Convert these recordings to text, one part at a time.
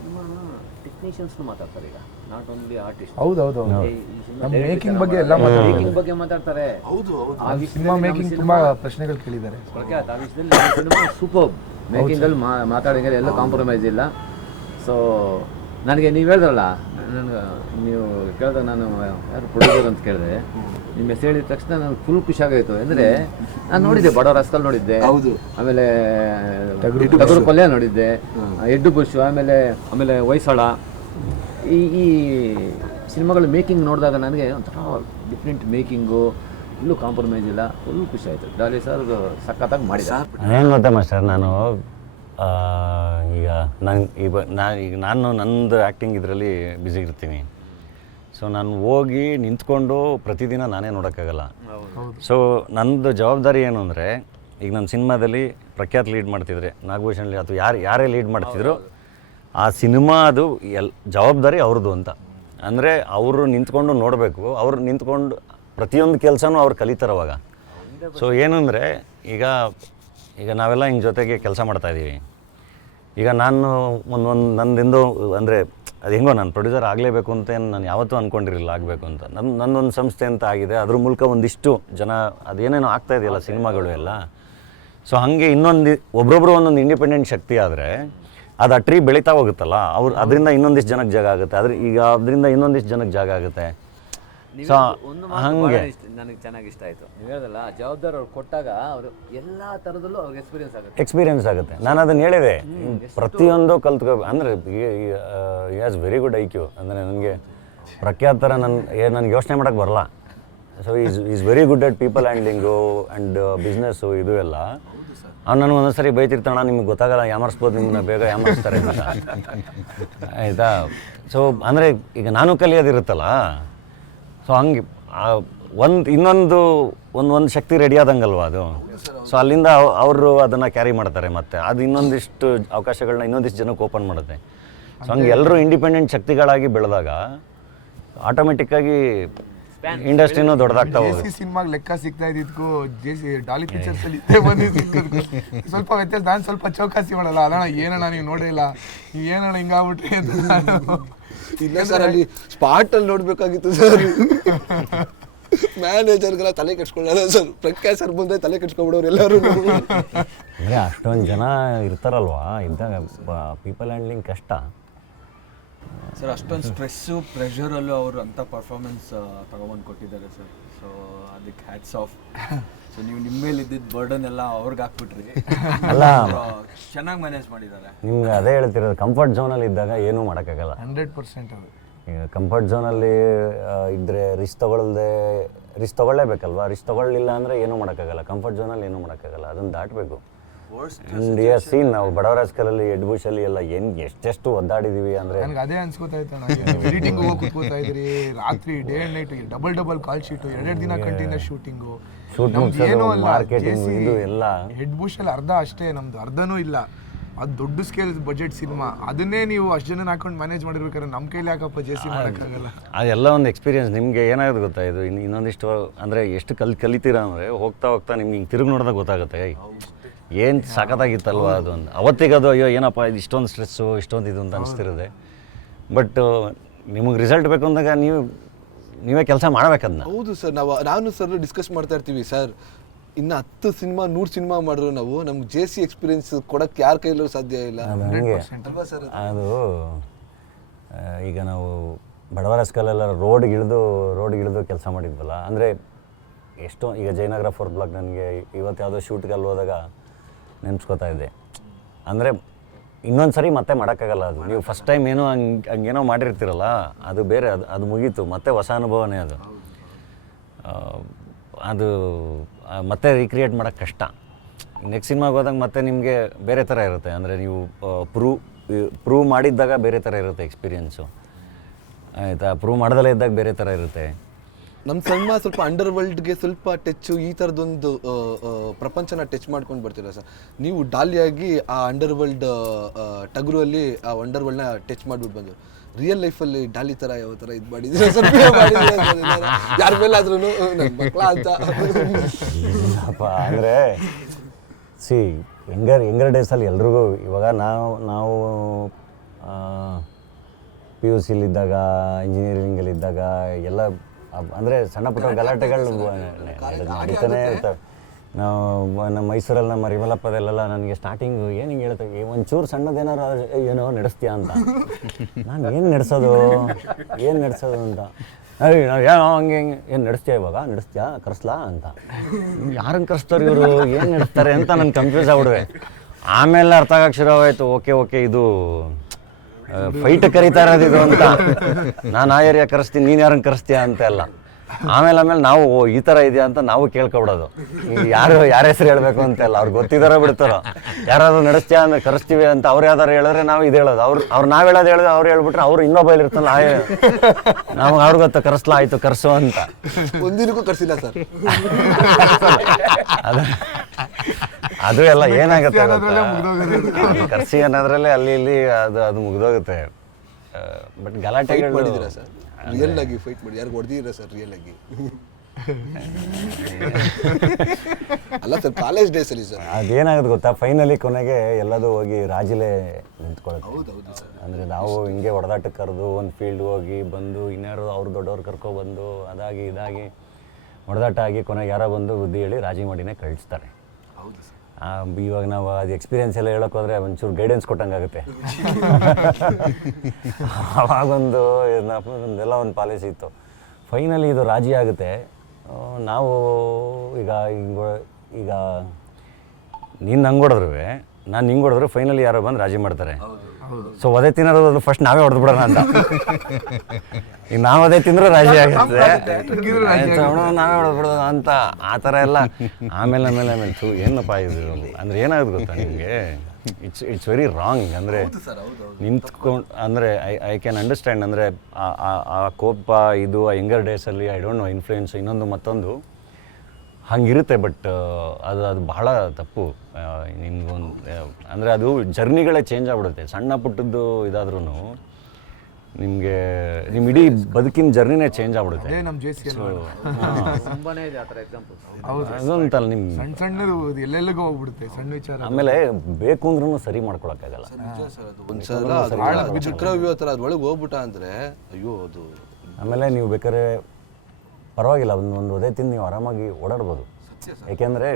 Cinema ಟೆಕ್ನಿಷಿಯನ್ಸ್ನು ಮಾತಾಡ್ತಾರೆ ಈಗ, not only artist. ಹೌದೌದು, ಮೇಕಿಂಗ್ ಬಗ್ಗೆ ಎಲ್ಲ ಮೇಕಿಂಗ್ ಬಗ್ಗೆ ಮಾತಾಡ್ತಾರೆ. ಸಿನಿಮಾ ಮೇಕಿಂಗ್ ತುಂಬಾ ಪ್ರಶ್ನೆಗಳು ಕೇಳಿದ್ದಾರೆ. ಆ ವಿಷಯದಲ್ಲಿ ಸಿನಿಮಾ ಸೂಪರ್ ಮೇಕಿಂಗಲ್ಲಿ ಮಾತಾಡಿದ್ರೆ ಎಲ್ಲ ಕಾಂಪ್ರಮೈಸ್ ಇಲ್ಲ. ಸೊ ನನಗೆ ನೀವು ಹೇಳಿದ್ರಲ್ಲ, ನನಗೆ ನೀವು ಕೇಳಿದಾಗ ನಾನು ಯಾರು ಪ್ರೊಡ್ಯೂಸರ್ ಅಂತ ಕೇಳಿದೆ, ನಿಮ್ಮ ಹೆಸರು ಹೇಳಿದ ತಕ್ಷಣ ನನಗೆ ಫುಲ್ ಖುಷಿ ಆಗೋಯ್ತು. ಅಂದರೆ ನಾನು ನೋಡಿದ್ದೆ ಬಡವರ ರಸ್ಕಲ್ ನೋಡಿದ್ದೆ, ಆಮೇಲೆ ಟಗರು ಕೊಲೆ ನೋಡಿದ್ದೆ, ಎಡ್ಡು ಬುಷ್, ಆಮೇಲೆ ಹೊಯ್ಸಳ. ಈ ಸಿನಿಮಾಗಳ ಮೇಕಿಂಗ್ ನೋಡಿದಾಗ ನನಗೆ ಒಂಥರ ಡಿಫ್ರೆಂಟ್ ಮೇಕಿಂಗು, ಎಲ್ಲೂ ಕಾಂಪ್ರಮೈಸ್ ಇಲ್ಲ, ಫುಲ್ ಖುಷಿ ಆಯಿತು. ಡಾಲಿ ಸರ್ ಸಖತ್ತಾಗಿ ಮಾಡಿದ್ದಾರೆ. ಏನು ಗೊತ್ತಾ ಮಾಸ್ಟರ್, ನಾನು ನಾನು ನಂದು ಆ್ಯಕ್ಟಿಂಗ್ ಇದರಲ್ಲಿ ಬ್ಯುಸಿ ಇರ್ತೀನಿ. ಸೊ ನಾನು ಹೋಗಿ ನಿಂತ್ಕೊಂಡು ಪ್ರತಿದಿನ ನಾನೇ ನೋಡೋಕ್ಕಾಗಲ್ಲ. ಸೊ ನನ್ನದು ಜವಾಬ್ದಾರಿ ಏನು ಅಂದರೆ, ಈಗ ನನ್ನ ಸಿನಿಮಾದಲ್ಲಿ ಪ್ರಖ್ಯಾತ್ ಲೀಡ್ ಮಾಡ್ತಿದ್ರೆ, ನಾಗಭೂಷಣ್ ಅಥವಾ ಯಾರೇ ಲೀಡ್ ಮಾಡ್ತಿದ್ರು, ಆ ಸಿನಿಮಾ ಅದು ಜವಾಬ್ದಾರಿ ಅವ್ರದ್ದು ಅಂತ. ಅಂದರೆ ಅವರು ನಿಂತ್ಕೊಂಡು ನೋಡಬೇಕು, ಅವ್ರು ನಿಂತ್ಕೊಂಡು ಪ್ರತಿಯೊಂದು ಕೆಲಸನೂ ಅವ್ರು ಕಲಿತಾರೆ ಅವಾಗ. ಸೊ ಏನಂದರೆ ಈಗ ನಾವೆಲ್ಲ ಹಿಂಗೆ ಜೊತೆಗೆ ಕೆಲಸ ಮಾಡ್ತಾಯಿದ್ದೀವಿ. ಈಗ ನಾನು ನಂದಿಂದು ಅಂದರೆ ಅದು ಹೆಂಗೋ ನಾನು ಪ್ರೊಡ್ಯೂಸರ್ ಆಗಲೇಬೇಕು ಅಂತ ನಾನು ಯಾವತ್ತೂ ಅಂದ್ಕೊಂಡಿರಲಿಲ್ಲ ಆಗಬೇಕು ಅಂತ. ನನ್ನೊಂದು ಸಂಸ್ಥೆ ಅಂತ ಆಗಿದೆ, ಅದ್ರ ಮೂಲಕ ಒಂದಿಷ್ಟು ಜನ ಅದೇನೇನೋ ಆಗ್ತಾಯಿದೆಯಲ್ಲ ಸಿನಿಮಾಗಳು ಎಲ್ಲ. ಸೊ ಹಾಗೆ ಒಬ್ರೊಬ್ರು ಒಂದೊಂದು ಇಂಡಿಪೆಂಡೆಂಟ್ ಶಕ್ತಿ ಆದರೆ ಅದು ಆ ಟ್ರೀ ಬೆಳೀತಾ ಹೋಗುತ್ತಲ್ಲ, ಅದರಿಂದ ಇನ್ನೊಂದಿಷ್ಟು ಜನಕ್ಕೆ ಜಾಗ ಆಗುತ್ತೆ, ಅದರಿಂದ ಇನ್ನೊಂದಿಷ್ಟು ಜನಕ್ಕೆ ಜಾಗ ಆಗುತ್ತೆ. ಸೊ ಹಂಗೆ ನನಗೆ ಚೆನ್ನಾಗಿ ಇಷ್ಟ ಆಯಿತು. ನೀವು ಹೇಳಿದಲ್ಲ, ಜವಾಬ್ದಾರಿ ಅವ್ರು ಕೊಟ್ಟಾಗ ಅವರು ಎಲ್ಲ ಥರದಲ್ಲೂ ಅವ್ರಿಗೆ ಎಕ್ಸ್ಪೀರಿಯನ್ಸ್ ಆಗುತ್ತೆ. ನಾನು ಅದನ್ನು ಹೇಳಿದೆ, ಪ್ರತಿಯೊಂದು ಕಲ್ತ್ಕೋಬೇಕು. ಅಂದರೆ ಹ್ಯಾಸ್ ವೆರಿ ಗುಡ್ IQ. ಅಂದರೆ ನನಗೆ ಪ್ರಖ್ಯಾತ ಥರ ನನಗೆ ಯೋಚನೆ ಮಾಡೋಕ್ಕೆ ಬರಲ್ಲ. So is very good at people handling and business ಇದು ಎಲ್ಲ. ಅವ್ನು ನನಗೆ ಒಂದೊಂದ್ಸರಿ ಬೈತಿರ್ತಾಣ, ನಿಮ್ಗೆ ಗೊತ್ತಾಗಲ್ಲ, ಯಾಮರ್ಸ್ಬೋದು, ನಿಮ್ಮನ್ನ ಬೇಗ ಯಾಮರ್ಸ್ತಾರೆ ಅಂತ, ಆಯಿತಾ. ಸೊ ಅಂದರೆ ಈಗ ನಾನು ಕಲಿಯೋದಿರುತ್ತಲ್ಲ, ಸೊ ಹಂಗೆ ಇನ್ನೊಂದು ಶಕ್ತಿ ರೆಡಿ ಆದಂಗಲ್ವ ಅದು. ಸೊ ಅಲ್ಲಿಂದ ಅವರು ಅದನ್ನು ಕ್ಯಾರಿ ಮಾಡ್ತಾರೆ, ಮತ್ತು ಅದು ಇನ್ನೊಂದಿಷ್ಟು ಅವಕಾಶಗಳನ್ನ ಇನ್ನೊಂದಿಷ್ಟು ಜನಕ್ಕೆ ಓಪನ್ ಮಾಡುತ್ತೆ. ಸೊ ಹಂಗೆ ಎಲ್ಲರೂ ಇಂಡಿಪೆಂಡೆಂಟ್ ಶಕ್ತಿಗಳಾಗಿ ಬೆಳೆದಾಗ ಆಟೋಮೆಟಿಕ್ಕಾಗಿ ಇಂಡಸ್ಟ್ರಿನೂ ದೊಡ್ಡದಾಗ್ತಾ ಹೋಗುತ್ತೆ. ಸಿನಿಮಾಗೆ ಲೆಕ್ಕ ಸಿಗ್ತಾ ಇದ್ದಿದ್ದಕ್ಕೂ ಡಾಲಿ ಪಿಕ್ಚರ್ಸ್ ಅಲ್ಲಿ ಸ್ವಲ್ಪ ವ್ಯತ್ಯಾಸ. ನಾನು ಸ್ವಲ್ಪ ಚೌಕಾಸಿ ಮಾಡಲ್ಲ, ಅದಣ್ಣ ಏನಣ್ಣ ನೀವು ನೋಡಿಲ್ಲ, ನೀವು ಏನಣ್ಣ ಹಿಂಗಾಗ್ಬಿಟ್ರಿ ಅಂತ. ಇಲ್ಲ ಸರ್, ಅಲ್ಲಿ ಸ್ಪಾಟಲ್ಲಿ ನೋಡಬೇಕಾಗಿತ್ತು ಸರ್. ಮ್ಯಾನೇಜರ್ಗೆಲ್ಲ ತಲೆ ಕೆಡ್ಸ್ಕೊಳ್ಳಲ್ಲ ಸರ್, ಪ್ರಖ್ಯಾತ್ ಸರ್ ಮುಂದೆ ತಲೆ ಕೆಡ್ಸ್ಕೊಬಿಡೋರು ಎಲ್ಲರೂ. ಅಂದರೆ ಅಷ್ಟೊಂದು ಜನ ಇರ್ತಾರಲ್ವಾ, ಇದ್ದಾಗ ಪೀಪಲ್ ಹ್ಯಾಂಡ್ಲಿಂಗ್ ಕಷ್ಟ ಸರ್. ಅಷ್ಟೊಂದು ಸ್ಟ್ರೆಸ್ಸು ಪ್ರೆಷರಲ್ಲೂ ಅವರು ಅಂಥ ಪರ್ಫಾರ್ಮೆನ್ಸ್ ತಗೊಬಂದು ಕೊಟ್ಟಿದ್ದಾರೆ ಸರ್. ಸೊ ಅದಕ್ಕೆ ಹ್ಯಾಟ್ಸ್ ಆಫ್. ಸೊ ನೀವು ನಿಮ್ಮ ಮೇಲೆ ಇದ್ದಿದ್ದ ಬರ್ಡನ್ ಎಲ್ಲ ಅವ್ರಿಗೆ ಹಾಕ್ಬಿಟ್ರಿ. ಅಲ್ಲ, ಚೆನ್ನಾಗಿ ಮ್ಯಾನೇಜ್ ಮಾಡಿದ್ದಾರೆ. ನಿಮ್ಗೆ ಅದೇ ಹೇಳ್ತಿರೋದು, ಕಂಫರ್ಟ್ ಝೋನಲ್ಲಿ ಇದ್ದಾಗ ಏನೂ ಮಾಡೋಕ್ಕಾಗಲ್ಲ. 100% ಅದು. ಈಗ ಕಂಫರ್ಟ್ ಝೋನಲ್ಲಿ ಇದ್ದರೆ ರಿಸ್ಕ್ ತೊಗೊಳ್ಳೇಬೇಕಲ್ವಾ. ರಿಸ್ಕ್ ತೊಗೊಳ್ಳಿಲ್ಲ ಅಂದರೆ ಏನೂ ಮಾಡೋಕ್ಕಾಗಲ್ಲ. ಕಂಫರ್ಟ್ ಝೋನಲ್ಲಿ ಏನೂ ಮಾಡೋಕ್ಕಾಗಲ್ಲ, ಅದನ್ನು ದಾಟಬೇಕು. ಸೀನ್ ನಾವು ಬಡವರ ಸ್ಕಲಲ್ಲಿ ಎಡ್ ಬುಷಲ್ಲಿ ಎಲ್ಲ ಎಷ್ಟೆಷ್ಟು ಒದ್ದಾಡಿದೀವಿ ಅಂದರೆ ನನಗೆ ಅದೇ ಅನ್ಸ್ಕೊತಾ ಇತ್ತು. ಎಡಿಟಿಂಗ್ ಹೋಗಿ ಕೂತ್ಕೋತಾ ಇದ್ರಿ, ರಾತ್ರಿ day and night double call sheet, 2 ದಿನ ಕಂಟಿನ್ಯೂಸ್ ಶೂಟಿಂಗು, ಏನೂ ಅಲ್ಲ, ಮಾರ್ಕೆಟಿಂಗ್ ಇದು ಎಲ್ಲ. ಹೆಡ್ ಬುಷಲ್ಲಿ ಅರ್ಧ ಅಷ್ಟೇ, ನಮ್ದು ಅರ್ಧನೂ ಇಲ್ಲ. ಅದು ದೊಡ್ಡ ಸ್ಕೇಲ್ ಬಜೆಟ್ ಸಿನಿಮಾ, ಅದನ್ನೇ ನೀವು ಅಷ್ಟು ಜನ ಹಾಕೊಂಡು ಮ್ಯಾನೇಜ್ ಮಾಡಿರ್ಬೇಕಾದ್ರೆ ನಮ್ಮ ಕೈಲಿ ಯಾಕಪ್ಪ ಜೇಸಿ ಮಾಡೋಕ್ಕಾಗಲ್ಲ. ಅದೆಲ್ಲ ಒಂದು ಎಕ್ಸ್ಪೀರಿಯನ್ಸ್. ನಿಮಗೆ ಏನಾಗುತ್ತೆ ಗೊತ್ತಾ, ಇದು ಇನ್ನೊಂದಿಷ್ಟು ಅಂದರೆ ಎಷ್ಟು ಕಲಿತೀರಾ ಅಂದರೆ ಹೋಗ್ತಾ ನಿಮ್ಗೆ ಹಿಂಗೆ ತಿರುಗಿ ನೋಡಿದಾಗ ಗೊತ್ತಾಗುತ್ತೆ, ಏನು ಸಖತ್ತಾಗಿತ್ತಲ್ವ ಅದು ಅಂತ. ಅವತ್ತಿಗೆ ಅದು ಅಯ್ಯೋ ಏನಪ್ಪ ಇದು ಇಷ್ಟೊಂದು ಸ್ಟ್ರೆಸ್ಸು, ಇಷ್ಟೊಂದು ಇದು ಅಂತ ಅನಿಸ್ತಿರುತ್ತೆ. ಬಟ್ ನಿಮಗೆ ರಿಸಲ್ಟ್ ಬೇಕು ಅಂದಾಗ ನೀವೇ ಕೆಲಸ ಮಾಡ್ಬೇಕದನ್ನ. ಹೌದು ಸರ್, ನಾನು ಸರ್ ಡಿಸ್ಕಸ್ ಮಾಡ್ತಾ ಇರ್ತೀವಿ ಸರ್, ಇನ್ನು 10 ಸಿನಿಮಾ 100 ಸಿನಿಮಾ ಮಾಡಿದ್ರು ನಾವು ನಮ್ಗೆ JC ಎಕ್ಸ್ಪೀರಿಯನ್ಸ್ ಕೊಡೋಕ್ಕೆ ಯಾರ ಕೈಲೂ ಸಾಧ್ಯ ಇಲ್ಲ. ಅದು ಈಗ ನಾವು ಬಡವರ ಸ್ಕಲೆಲ್ಲ ರೋಡ್ಗೆ ಇಳಿದು ಕೆಲಸ ಮಾಡಿದ್ವಲ್ಲ. ಅಂದರೆ ಎಷ್ಟೋ ಈಗ ಜಯನಗರ 4th ಬ್ಲಾಕ್ ನನಗೆ ಇವತ್ತು ಯಾವುದೋ ಶೂಟ್ಗೆ ಅಲ್ಲಿ ಹೋದಾಗ ನೆನ್ಸ್ಕೊತಾ ಇದ್ದೆ. ಅಂದರೆ ಇನ್ನೊಂದು ಸರಿ ಮತ್ತೆ ಮಾಡೋಕ್ಕಾಗಲ್ಲ ಅದು. ನೀವು ಫಸ್ಟ್ ಟೈಮ್ ಏನೋ ಹಂಗೇನೋ ಮಾಡಿರ್ತೀರಲ್ಲ, ಅದು ಬೇರೆ, ಅದು ಮುಗೀತು, ಮತ್ತೆ ಹೊಸ ಅನುಭವನೇ ಅದು. ಅದು ಮತ್ತೆ ರೀಕ್ರಿಯೇಟ್ ಮಾಡೋಕ್ಕೆ ಕಷ್ಟ. ನೆಕ್ಸ್ಟ್ ಸಿನಿಮಾಗೆ ಹೋದಾಗ ಮತ್ತೆ ನಿಮಗೆ ಬೇರೆ ಥರ ಇರುತ್ತೆ. ಅಂದರೆ ನೀವು ಪ್ರೂವ್ ಮಾಡಿದ್ದಾಗ ಬೇರೆ ಥರ ಇರುತ್ತೆ ಎಕ್ಸ್ಪೀರಿಯೆನ್ಸು, ಆಯಿತಾ. ಪ್ರೂವ್ ಮಾಡ್ದಲೇ ಇದ್ದಾಗ ಬೇರೆ ಥರ ಇರುತ್ತೆ. ನಮ್ಮ ಸಿನಿಮಾ ಸ್ವಲ್ಪ ಅಂಡರ್ ವರ್ಲ್ಡ್ಗೆ ಸ್ವಲ್ಪ ಟಚ್ಚು, ಈ ಥರದೊಂದು ಪ್ರಪಂಚನ ಟಚ್ ಮಾಡ್ಕೊಂಡು ಬರ್ತೀರ ಸರ್. ನೀವು ಡಾಲಿಯಾಗಿ ಆ ಅಂಡರ್ ವರ್ಲ್ಡ್ ಟಗರು ಅಲ್ಲಿ ಆ ಅಂಡರ್ ವರ್ಲ್ಡ್ನ ಟಚ್ ಮಾಡಿಬಿಟ್ಟು ಬಂದರು. ರಿಯಲ್ ಲೈಫಲ್ಲಿ ಡಾಲಿ ಥರ ಯಾವ ಥರ ಇದು ಮಾಡಿದ್ದೀರ ಸರ್? ಯಾರ ಮೇಲಾದ್ರೂ ನನ್ನ ಮಕ್ಕಳ ಅಂತ ಅಂದರೆ ಯಂಗರ್ ಡೇಸಲ್ಲಿ ಎಲ್ರಿಗೂ ಇವಾಗ ನಾವು PUCಲಿದ್ದಾಗ ಇಂಜಿನಿಯರಿಂಗಲ್ಲಿದ್ದಾಗ ಎಲ್ಲ ಅಂದರೆ ಸಣ್ಣ ಪುಟ್ಟ ಗಲಾಟೆಗಳು ನಡೀತಾನೆ ಇರ್ತವೆ. ನಾವು ನಮ್ಮ ಮೈಸೂರಲ್ಲಿ ನಮ್ಮ ರಿಮಲಪ್ಪದಲ್ಲೆಲ್ಲ ನನಗೆ ಸ್ಟಾರ್ಟಿಂಗು ಏನು ಹಿಂಗೆ ಹೇಳ್ತಾರೆ, ಒಂಚೂರು ಸಣ್ಣದೇನಾರು ಏನೋ ನಡೆಸ್ತೀಯಾ ಅಂತ. ನಾನು ಏನು ನಡೆಸೋದು ಅಂತ ಏನೋ ಹಂಗೆ ಏನು ನಡೆಸ್ತೀಯ ಇವಾಗ ನಡೆಸ್ತೀಯಾ ಕರೆಸ್ಲಾ ಅಂತ. ಯಾರನ್ನು ಕರೆಸ್ತಾರೆ ಇವರು, ಏನು ನಡೆಸ್ತಾರೆ ಅಂತ ನಾನು ಕನ್ಫ್ಯೂಸ್ ಆಗ್ಬಿಡುವೆ. ಆಮೇಲೆ ಅರ್ಥ ಆಗಕ್ಕೆ ಶುರುವಾಯಿತು, ಓಕೆ ಇದು ಫೈಟ್ ಕರೀತಾ ಇರೋದು ಇದು ಅಂತ. ನಾನು ಆ ಏರಿಯಾ ಕರೆಸ್ತೀನಿ, ನೀನು ಯಾರನ್ನು ಕರೆಸ್ತೀಯಾ ಅಂತ ಎಲ್ಲ. ಆಮೇಲೆ ನಾವು ಈ ಥರ ಇದೆಯಾ ಅಂತ ನಾವು ಕೇಳ್ಕೊಬಿಡೋದು. ಯಾರ ಹೆಸರು ಹೇಳಬೇಕು ಅಂತೆಲ್ಲ ಅವ್ರಿಗೆ ಗೊತ್ತಿದಾರೋ ಬಿಡ್ತಾರೋ. ಯಾರಾದ್ರೂ ನಡೆಸ್ತೀಯಾ ಅಂದ್ರೆ ಕರೆಸ್ತೀವಿ ಅಂತ ಅವ್ರು ಯಾವ್ದಾರು ಹೇಳಿದ್ರೆ ನಾವು ಇದು ಹೇಳೋದು. ಅವ್ರು ನಾವು ಹೇಳಿದ್ರೆ ಅವ್ರು ಹೇಳ್ಬಿಟ್ರೆ ಅವ್ರು ಇನ್ನೊಬ್ಬ ಇರ್ತಲ್ಲ, ನಾವು ಅವ್ರಿಗೆ ಗೊತ್ತ ಕರೆಸ್ಲಾ ಆಯಿತು ಕರೆಸು ಅಂತ. ಒಂದಿನಕ್ಕೂ ಕರ್ಸಿಲ್ಲ ಸರ್. ಅದು ಎಲ್ಲ ಏನಾಗುತ್ತೆ ಕರ್ಸಿ ಅನ್ನೋದ್ರಲ್ಲೇ ಅಲ್ಲಿ ಇಲ್ಲಿ ಅದು ಮುಗ್ದೋಗುತ್ತೆ. ಬಟ್ ಗಲಾಟೆಗಳು ಮಾಡಿದ್ದೀರಾ ಸರ್? ರಿಯಲ್ ಆಗಿ ಫೈಟ್ ಮಾಡಿ ಯಾರು ಹೊಡೆದಿದ್ದೀರಾ ಸರ್ ರಿಯಲ್ ಆಗಿ? ಅಲ್ಲ ಸರ್, ಕಾಲೇಜ್ ಡೇಸ್ ಅಲ್ಲಿ ಸರ್ ಅದೇನಾಗುತ್ತೆ ಗೊತ್ತಾ, ಫೈನಲಿ ಕೊನೆಗೆ ಎಲ್ಲದೂ ಹೋಗಿ ರಾಜಿಲೇ ನಿಂತ್ಕೊಳ್ಳುತ್ತೆ. ಹೌದು ಸರ್. ಅಂದರೆ ನಾವು ಹಿಂಗೆ ಹೊಡೆದಾಟಕ್ಕೆ ಕರೆದು ಒಂದು ಫೀಲ್ಡ್ ಹೋಗಿ ಬಂದು ಇನ್ಯಾರು ಅವ್ರು ದೊಡ್ಡವ್ರು ಕರ್ಕೊಬಂದು ಅದಾಗಿ ಇದಾಗಿ ಹೊಡೆದಾಟ ಆಗಿ ಕೊನೆಗೆ ಯಾರೋ ಬಂದು ಬುದ್ಧಿ ಹೇಳಿ ರಾಜಿ ಮಾಡಿನೇ ಕಳಿಸ್ತಾರೆ. ಹೌದು ಸರ್. ಇವಾಗ ನಾವು ಅದು ಎಕ್ಸ್ಪೀರಿಯನ್ಸ್ ಎಲ್ಲ ಹೇಳೋಕೆ ಹೋದರೆ ಒಂಚೂರು ಗೈಡೆನ್ಸ್ ಕೊಟ್ಟಂಗಾಗುತ್ತೆ. ಅವಾಗೊಂದು ಎಲ್ಲ ಒಂದು ಪಾಲಿಸಿ ಇತ್ತು. ಫೈನಲಿ ಇದು ರಾಜಿ ಆಗುತ್ತೆ. ನಾವು ಈಗ ನೀನು ನಂಗೆ ಹೊಡೆದ್ರು ನಾನು ಹಿಂಗೆ ಹೊಡೆದ್ರು ಫೈನಲಿ ಯಾರೋ ಬಂದು ರಾಜಿ ಮಾಡ್ತಾರೆ. ಸೊ ಅದೇ ತಿನ್ನೋದು ಫಸ್ಟ್ ನಾವೇ ಹೊಡೆದು ಬಿಡೋಣ ಅಂತ. ಈಗ ನಾವು ಅದೇ ತಿಂದರೂ ರಾಜಿ ಆಗುತ್ತೆ, ನಾವೇ ಹೊಡೆದು ಬಿಡೋದು ಅಂತ ಆ ಥರ ಎಲ್ಲ. ಆಮೇಲೆ ಏನಪ್ಪ ಇದು ಅಂದರೆ ಏನಾಗುತ್ತೆ ಗೊತ್ತಾ ನಿಮಗೆ, ಇಟ್ಸ್ ವೆರಿ ರಾಂಗ್. ಅಂದರೆ ನಿಂತ್ಕೊಂಡು ಅಂದರೆ ಐ ಕ್ಯಾನ್ ಅಂಡರ್ಸ್ಟ್ಯಾಂಡ್. ಅಂದರೆ ಆ ಕೋಪ ಇದು ಆ ಯಂಗರ್ ಡೇಸಲ್ಲಿ ಐ ಡೋಂಟ್ ನೋ ಇನ್ಫ್ಲೂಯೆನ್ಸ್ ಇನ್ನೊಂದು ಮತ್ತೊಂದು ಹಂಗಿರುತ್ತೆ. ಬಟ್ ಅದು ಬಹಳ ತಪ್ಪು. ನಿಮ್ಗೊಂದು ಅಂದರೆ ಅದು ಜರ್ನಿಗಳೇ ಚೇಂಜ್ ಆಗ್ಬಿಡುತ್ತೆ. ಸಣ್ಣ ಪುಟ್ಟದ್ದು ಇದಾದ್ರೂ ನಿಮಗೆ ನಿಮ್ಮ ಇಡೀ ಬದುಕಿನ ಜರ್ನಿನೇ ಚೇಂಜ್ ಆಗ್ಬಿಡುತ್ತೆ. ನಮ್ಮ ಜೇಸಿ ತುಂಬಾನೇ ಇದೆ ಆ ಥರ ಎಕ್ಸಾಂಪಲ್ಸ್. ಅದೊಂತಲ್ಲ ನಿಮ್ಮ ಸಣ್ಣ ಸಣ್ಣದು ಎಲ್ಲೆಲ್ಲಿಗೂ ಹೋಗ್ಬಿಡುತ್ತೆ ಸಣ್ಣ ವಿಚಾರ. ಆಮೇಲೆ ಬೇಕು ಅಂದ್ರೂ ಸರಿ ಮಾಡ್ಕೊಳಕ್ಕಾಗಲ್ಲ. ಒಂದ್ಸಲ ಚಕ್ರವ್ಯೂಹ ಥರ ಅದ್ರೊಳಗೆ ಹೋಗ್ಬಿಟ್ಟ ಅಂದರೆ ಅಯ್ಯೋ ಅದು. ಆಮೇಲೆ ನೀವು ಬೇಕಾದ್ರೆ ಪರವಾಗಿಲ್ಲ ಒಂದು ಒದೆ ತಿಂದು ನೀವು ಆರಾಮಾಗಿ ಓಡಾಡ್ಬೋದು. ಯಾಕೆಂದರೆ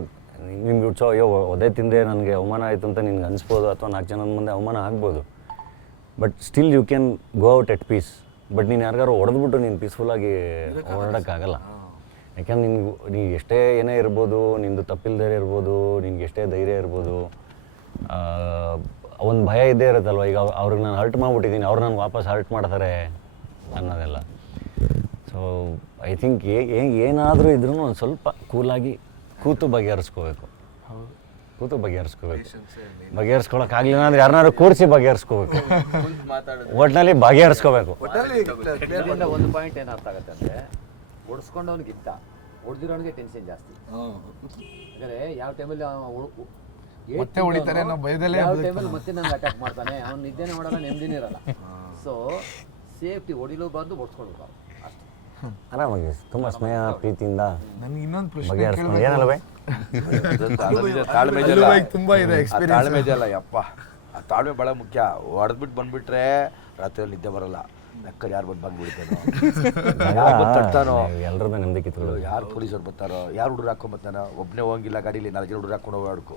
ನಿಮ್ಗೆ ಅಯ್ಯೋ ಒದೆ ತಿಂದೆ ನನಗೆ ಅವಮಾನ ಆಯಿತು ಅಂತ ನಿನ್ಗೆ ಅನಿಸ್ಬೋದು, ಅಥವಾ 4 ಜನದ ಮುಂದೆ ಅವಮಾನ ಆಗ್ಬೋದು. But still you can go out at peace. But ನೀನು ಯಾರಿಗಾರು ಹೊಡೆದ್ಬಿಟ್ಟು ನೀನು ಪೀಸ್ಫುಲ್ಲಾಗಿ ಓಡಾಡೋಕ್ಕಾಗಲ್ಲ. ಯಾಕೆಂದ್ರೆ ನೀನು ಎಷ್ಟೇ ಏನೇ ಇರ್ಬೋದು, ನಿಂದು ತಪ್ಪಿಲ್ದೇ ಇರ್ಬೋದು, ನಿನ್ಗೆ ಎಷ್ಟೇ ಧೈರ್ಯ ಇರ್ಬೋದು, ಒಂದು ಭಯ ಇದ್ದೇ ಇರುತ್ತಲ್ವ. ಈಗ ಅವ್ರಿಗೆ ನಾನು ಹರ್ಟ್ ಮಾಡಿಬಿಟ್ಟಿದ್ದೀನಿ, ಅವ್ರು ನಾನು ವಾಪಸ್ ಹರ್ಟ್ ಮಾಡ್ತಾರೆ ಅನ್ನೋದೆಲ್ಲ. ಸೊ ಐ ಥಿಂಕ್ ಏನಾದರೂ ಇದ್ರೂ ಒಂದು ಸ್ವಲ್ಪ ಕೂಲಾಗಿ ಕೂತು ಬಗೆಹರಿಸ್ಕೋಬೇಕು. ಬಗೆಹರಿಸ್ಕೊಳಕ್ಕಾಗಲಿಲ್ಲ ಅಂದ್ರೆ ಯಾರನ್ನಾರು ಕೂರಿಸಿ ಬಗೆಹರಿಸ್ಕೋಬೇಕು. ಒಟ್ಟಿನಲ್ಲಿ ಬಗೆಹರಿಸ್ಕೋಬೇಕು. ಒಂದು ಪಾಯಿಂಟ್ ಏನು ಅರ್ಥ ಆಗುತ್ತೆ ಅಂದರೆ, ಹೊಡ್ಸ್ಕೊಂಡವನಿಗಿಂತ ಹೊಡೆದಿರೋನಿಗೆ ಟೆನ್ಷನ್ ಜಾಸ್ತಿ. ಅಂದರೆ ಯಾವ ಟೈಮಲ್ಲಿ ಮತ್ತೆ ಹೊಡಿತಾರೆ ಅನ್ನೋ ಭಯದಲ್ಲೇ, ಯಾವ ಟೈಮಲ್ಲಿ ಮತ್ತೆ ನಂಗೆ ಅಟ್ಯಾಕ್ ಮಾಡ್ತಾನೆ, ಅವ್ನು ನಿದ್ದೆನೇ ಮಾಡಲ್ಲ, ನೆಮ್ಮದಿನೇ ಇರಲ್ಲ. ಸೊ ಸೇಫ್ಟಿ, ಹೊಡಿಲೂಬಾರ್ದು, ಹೊಡ್ಸ್ಕೊಳ್ಬೇಕು ಅಷ್ಟೇ. ಆರಾಮಾಗಿ ತುಂಬ ಸ್ನೇಹ ಪ್ರೀತಿಯಿಂದ ನನಗೆ ಇನ್ನೊಂದು ಪ್ರಶ್ನೆ ಬಗೆಹರಿಸ್ಕೊಂಡು ಏನಲ್ವೇ ತುಂಬಾ ಇದೆ ಎಕ್ಸ್ಪೀರಿಯನ್ಸ್. ತಾಳ್ಮೆ ಇದೆಯಲ್ಲ ಯಪ್ಪ, ಆ ತಾಳ್ಮೆ ಭಾಳ ಮುಖ್ಯ. ಹೊಡೆದ್ಬಿಟ್ಟು ಬಂದ್ಬಿಟ್ರೆ ರಾತ್ರಿಯಲ್ಲಿ ನಿದ್ದೆ ಬರಲ್ಲ. ನಕ್ಕರ್ ಯಾರು ಬಂದು ಬಂದ್ಬಿಡ್ತಾನೋ, ತಡ್ತಾನೋ, ಎಲ್ಲರದ್ದು ನೆಮ್ಮದಿ ಕಿತ್ಕೊಳ್ಳೋದು. ಯಾರು ಪೊಲೀಸರು ಬರ್ತಾರೋ, ಯಾರು ಹುಡುಗರು ಹಾಕೊಂಬರ್ತಾನೋ, ಒಬ್ಬನೇ ಹೋಗಿಲ್ಲ ಗಾಡೀಲಿ 4 ಜನ ಹುಡುಗರು ಹಾಕೊಂಡು ಹೋಗಾಡ್ಕು.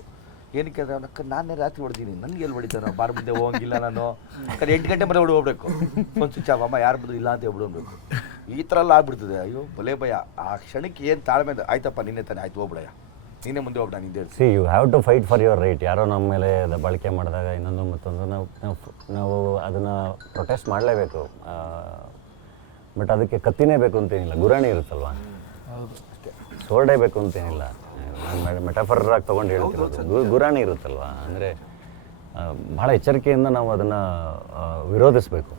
ಏನಕ್ಕೆ ಅಂದ್ರೆ ನಕ್ಕ ನಾನೇ ರಾತ್ರಿ ಹೊಡ್ತೀನಿ, ನನಗೆ ಎಲ್ಲಿ ಹೊಡಿತಾನೋ, ಬಾರ್ ಮುಂದೆ ಹೋಗಿಲ್ಲ ನಾನು. 8 ಗಂಟೆ ಮೇಲೆ ಹೋಗ್ಬೇಕು, ಒಂದು ಸ್ವಿಚ್ ಆಫ್, ಅಮ್ಮ ಯಾರು ಬಂದು ಇಲ್ಲ ಅಂತ ಹೇಳ್ಬಿಡ್ಬೇಕು. ಈ ಥರ ಎಲ್ಲ ಆಗ್ಬಿಡ್ತದೆ. ಅಯ್ಯೋ ಬಲೆ ಭಯ. ಆ ಕ್ಷಣಕ್ಕೆ ಏನು ತಾಳ್ಮೆ, ಆಯ್ತಪ್ಪ ನಿನ್ನೆ ತಾನೆ, ಆಯ್ತು ಹೋಗ್ಬಿಡಯ್ಯ, ನೀನೇ ಮುಂದೆ ಹೋಗ್ಬಿಡ, ನಿಂದೆ. See you have to fight for your right. ಯಾರೋ ನಮ್ಮ ಮೇಲೆ ಬಳಕೆ ಮಾಡಿದಾಗ ಇನ್ನೊಂದು ಮತ್ತೊಂದು ನಾವು ಅದನ್ನು ಪ್ರೊಟೆಸ್ಟ್ ಮಾಡಲೇಬೇಕು. ಬಟ್ ಅದಕ್ಕೆ ಕತ್ತಿನೇ ಬೇಕು ಅಂತೇನಿಲ್ಲ, ಗುರಾಣಿ ಇರುತ್ತಲ್ವ, ಸೋರ್ಡೇ ಬೇಕು ಅಂತೇನಿಲ್ಲ. ನಾನು ಮೆಟಾಫರಾಗಿ ತೊಗೊಂಡು ಹೇಳ್ತಿರೋದು ಗುರಾಣಿ ಇರುತ್ತಲ್ವ, ಅಂದರೆ ಭಾಳ ಎಚ್ಚರಿಕೆಯಿಂದ ನಾವು ಅದನ್ನು ವಿರೋಧಿಸಬೇಕು.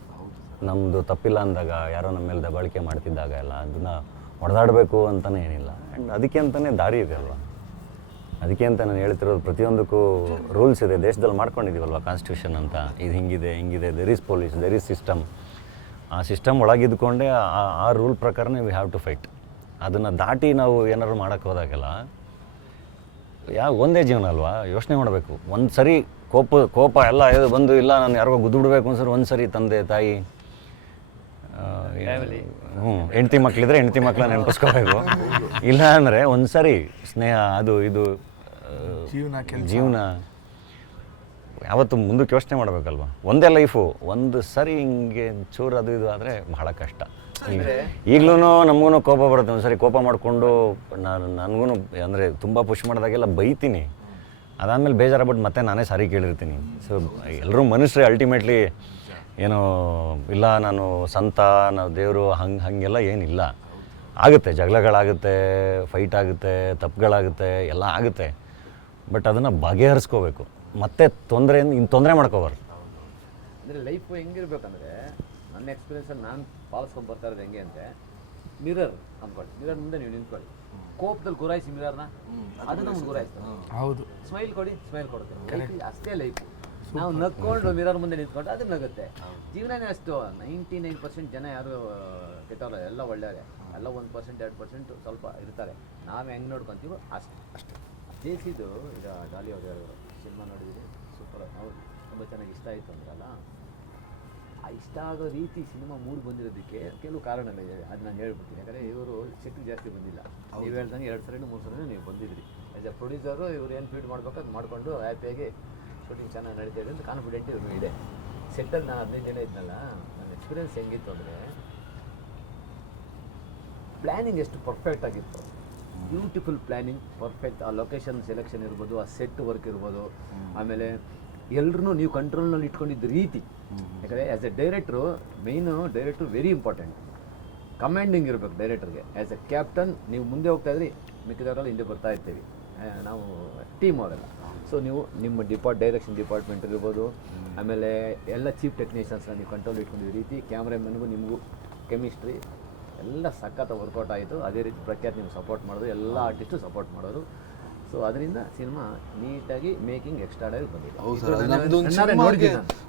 ನಮ್ಮದು ತಪ್ಪಿಲ್ಲ ಅಂದಾಗ, ಯಾರೋ ನಮ್ಮ ಮೇಲೆ ದಬ್ಬಾಳಿಕೆ ಮಾಡ್ತಿದ್ದಾಗ ಎಲ್ಲ ಅದನ್ನು ಹೊಡೆದಾಡಬೇಕು ಅಂತಲೇ ಏನಿಲ್ಲ. ಆ್ಯಂಡ್ ಅದಕ್ಕೆ ಅಂತಲೇ ದಾರಿ ಇದೆ ಅಲ್ವಾ. ಅದಕ್ಕೆ ಅಂತ ನಾನು ಹೇಳ್ತಿರೋದು, ಪ್ರತಿಯೊಂದಕ್ಕೂ ರೂಲ್ಸ್ ಇದೆ. ದೇಶದಲ್ಲಿ ಮಾಡ್ಕೊಂಡಿದ್ದೀವಲ್ವ ಕಾನ್ಸ್ಟಿಟ್ಯೂಷನ್ ಅಂತ. ಇದು ಹಿಂಗಿದೆ, there is police, there is system. ಆ ಸಿಸ್ಟಮ್ ಒಳಗಿದ್ಕೊಂಡೆ ಆ ರೂಲ್ ಪ್ರಕಾರನೇ ವಿ ಹ್ಯಾವ್ ಟು ಫೈಟ್. ಅದನ್ನು ದಾಟಿ ನಾವು ಏನಾದ್ರು ಮಾಡೋಕ್ಕೆ ಹೋದಾಗೆಲ್ಲ ಒಂದೇ ಜೀವನ ಅಲ್ವಾ, ಯೋಚನೆ ಮಾಡಬೇಕು. ಒಂದು ಸರಿ ಕೋಪ ಎಲ್ಲ ಇದು ಬಂದು, ಇಲ್ಲ ನಾನು ಯಾರಿಗೋ ಗುದ್ದು ಬಿಡಬೇಕು ಅನ್ಸರು, ಒಂದು ಸರಿ ತಂದೆ ತಾಯಿ ಹೆಂಡ್ತಿ ಮಕ್ಳಿದ್ರೆ ಹೆಂಡ್ತಿ ಮಕ್ಳ ನೆನಪಿಸ್ಕೋಬೇಕು. ಇಲ್ಲ ಅಂದರೆ ಒಂದು ಸರಿ ಸ್ನೇಹ ಅದು ಇದು ಜೀವನ ಯಾವತ್ತು ಮುಂದಕ್ಕೆ ಯೋಚನೆ ಮಾಡಬೇಕಲ್ವ. ಒಂದೇ ಲೈಫು, ಒಂದು ಸರಿ ಹಿಂಗೆ ಚೂರು ಅದು ಇದು ಆದರೆ ಬಹಳ ಕಷ್ಟ. ಈಗಲೂ ನಮಗೂ ಕೋಪ ಬರುತ್ತೆ. ಒಂದು ಸರಿ ಕೋಪ ಮಾಡಿಕೊಂಡು ನನಗೂ ಅಂದರೆ ತುಂಬ ಪುಷ್ ಮಾಡಿದಾಗೆಲ್ಲ ಬೈತೀನಿ. ಅದಾದಮೇಲೆ ಬೇಜಾರಾಗ್ಬಿಟ್ಟು ಮತ್ತೆ ನಾನೇ ಸಾರಿ ಕೇಳಿರ್ತೀನಿ. ಸೊ ಎಲ್ಲರೂ ಮನುಷ್ಯರೇ ಅಲ್ಟಿಮೇಟ್ಲಿ. ಏನೋ ಇಲ್ಲ ನಾನು ಸಂತ, ನಾವು ದೇವರು ಹಾಗೆಲ್ಲ ಏನಿಲ್ಲ. ಆಗುತ್ತೆ, ಜಗಳಗಳಾಗುತ್ತೆ, ಫೈಟ್ ಆಗುತ್ತೆ, ತಪ್ಪುಗಳಾಗುತ್ತೆ, ಎಲ್ಲ ಆಗುತ್ತೆ. ಬಟ್ ಅದನ್ನು ಬಗೆಹರಿಸ್ಕೋಬೇಕು. ಮತ್ತೆ ಇನ್ನು ತೊಂದರೆ ಮಾಡ್ಕೋಬಾರ್ದು. ಅಂದರೆ ಲೈಫು ಹೆಂಗಿರ್ಬೇಕಂದ್ರೆ, ನನ್ನ ಎಕ್ಸ್ಪೀರಿಯನ್ಸಲ್ಲಿ ನಾನು ಪಾಲಿಸ್ಕೊಂಡು ಬರ್ತಾ ಇರೋದು ಹೆಂಗೆ ಅಂದರೆ, ಮಿರರ್ ಅಂದ್ಕೊಳ್ಳಿ, ಮಿರರ್ ಮುಂದೆ ನೀವು ನಿಂತ್ಕೊಳ್ಳಿ. ಕೋಪದಲ್ಲಿ ಗುರಾಯಿಸಿ ಮಿರರ್ನ, ಅದು ನಮ್ಗೆ ಗುರಾಯಿಸ್ತಾರೆ. ಹೌದು. ಸ್ಮೈಲ್ ಕೊಡಿ, ಸ್ಮೈಲ್ ಕೊಡುತ್ತೆ. ಅಷ್ಟೇ ಲೈಫು. ನಾವು ನಕ್ಕೊಂಡು ಮಿರರ್ ಮುಂದೆ ನಿಂತ್ಕೊಂಡು ಅದು ನಗುತ್ತೆ. ಜೀವನನೇ ಅಷ್ಟು. 99% ಜನ ಯಾರು ಕೆಟ್ಟವ್ರ, ಎಲ್ಲ ಒಳ್ಳೆಯವರೇ. ಎಲ್ಲ 1% 2% ಸ್ವಲ್ಪ ಇರ್ತಾರೆ. ನಾವು ಹೆಂಗೆ ನೋಡ್ಕೊತೀವೋ ಅಷ್ಟೇ. ಜೇಸಿದು ಈಗ ಡಾಲಿ ಅವರು ಸಿನಿಮಾ ನೋಡಿದ್ದೀವಿ, ಸೂಪರ್. ಹೌದು, ತುಂಬ ಚೆನ್ನಾಗಿ ಇಷ್ಟ ಆಯಿತು ಅಂದ್ರಲ್ಲ. ಆ ಇಷ್ಟ ಆಗೋ ರೀತಿ ಸಿನಿಮಾ ಮೂಡಿ ಬಂದಿರೋದಕ್ಕೆ ಕೆಲವು ಕಾರಣಗಳಿದೆ. ಅದು ನಾನು ಹೇಳ್ಬಿಡ್ತೀನಿ. ಯಾಕಂದರೆ ಇವರು ಸೆಟ್ಟಿಗೆ ಜಾಸ್ತಿ ಬಂದಿಲ್ಲ. ನೀವು ಹೇಳ್ದಂಗೆ 2 ಸರಿ 3 ಸರಿ ನೀವು ಬಂದಿದ್ರಿ. ಆ್ಯಸ್ ಎ ಪ್ರೊಡ್ಯೂಸರು ಇವ್ರು ಏನು ಫೀಡ್ ಮಾಡ್ಬೇಕು ಅದು ಮಾಡಿಕೊಂಡು ಹ್ಯಾಪಿಯಾಗಿ ಶೂಟಿಂಗ್ ಚೆನ್ನಾಗಿ ನಡೀತಾ ಇದೆ ಅಂತ ಕಾನ್ಫಿಡೆಂಟ್ ಇವ್ರು ಇದೆ. ಸೆಟ್ಟಲ್ಲಿ ನಾನು 15 ದಿನ ಇದ್ನಲ್ಲ, ನನ್ನ ಎಕ್ಸ್ಪೀರಿಯನ್ಸ್ ಹೆಂಗಿತ್ತು ಅಂದರೆ, ಪ್ಲ್ಯಾನಿಂಗ್ ಎಷ್ಟು ಪರ್ಫೆಕ್ಟ್ ಆಗಿತ್ತು. Beautiful planning, perfect. ಆ ಲೊಕೇಶನ್ ಸೆಲೆಕ್ಷನ್ ಇರ್ಬೋದು, ಆ ಸೆಟ್ ವರ್ಕ್ ಇರ್ಬೋದು, ಆಮೇಲೆ ಎಲ್ಲರೂ ನೀವು ಕಂಟ್ರೋಲ್ನಲ್ಲಿ ಇಟ್ಕೊಂಡಿದ್ದ ರೀತಿ. ಯಾಕಂದರೆ as A director, main director very important. Commanding ಇರಬೇಕು ಡೈರೆಕ್ಟರ್ಗೆ. ಆ್ಯಸ್ ಎ ಕ್ಯಾಪ್ಟನ್ ನೀವು ಮುಂದೆ ಹೋಗ್ತಾ ಇದ್ರಿ, ಮಿಕ್ಕಿದವರೆಲ್ಲ ಹಿಂದೆ ಬರ್ತಾ ಇರ್ತೀವಿ. ನಾವು ಟೀಮ್ ಅವರೆಲ್ಲ. ಸೊ ನೀವು ನಿಮ್ಮ ಡೈರೆಕ್ಷನ್ ಡಿಪಾರ್ಟ್ಮೆಂಟ್ ಇರ್ಬೋದು, ಆಮೇಲೆ ಎಲ್ಲ ಚೀಫ್ ಟೆಕ್ನಿಷಿಯನ್ಸ್ನ ನೀವು ಕಂಟ್ರೋಲ್ ಇಟ್ಕೊಂಡಿದ್ದ ರೀತಿ, ಕ್ಯಾಮ್ರಾಮನ್ಗೂ ನಿಮಗೂ ಕೆಮಿಸ್ಟ್ರಿ ಎಲ್ಲ ಸಖತ್ ವರ್ಕೌಟ್ ಆಯಿತು. ಅದೇ ರೀತಿ ಪ್ರಖ್ಯಾತ್ ನಿಮ್ಗೆ ಸಪೋರ್ಟ್ ಮಾಡೋದು, ಎಲ್ಲ ಆರ್ಟಿಸ್ಟು ಸಪೋರ್ಟ್ ಮಾಡೋದು. ಸೊ ಅದರಿಂದ ಸಿನಿಮಾ ನೀಟಾಗಿ ಮೇಕಿಂಗ್ ಎಕ್ಸ್ಟ್ರಾಡಾಗಿ ಬಂದಿದೆ.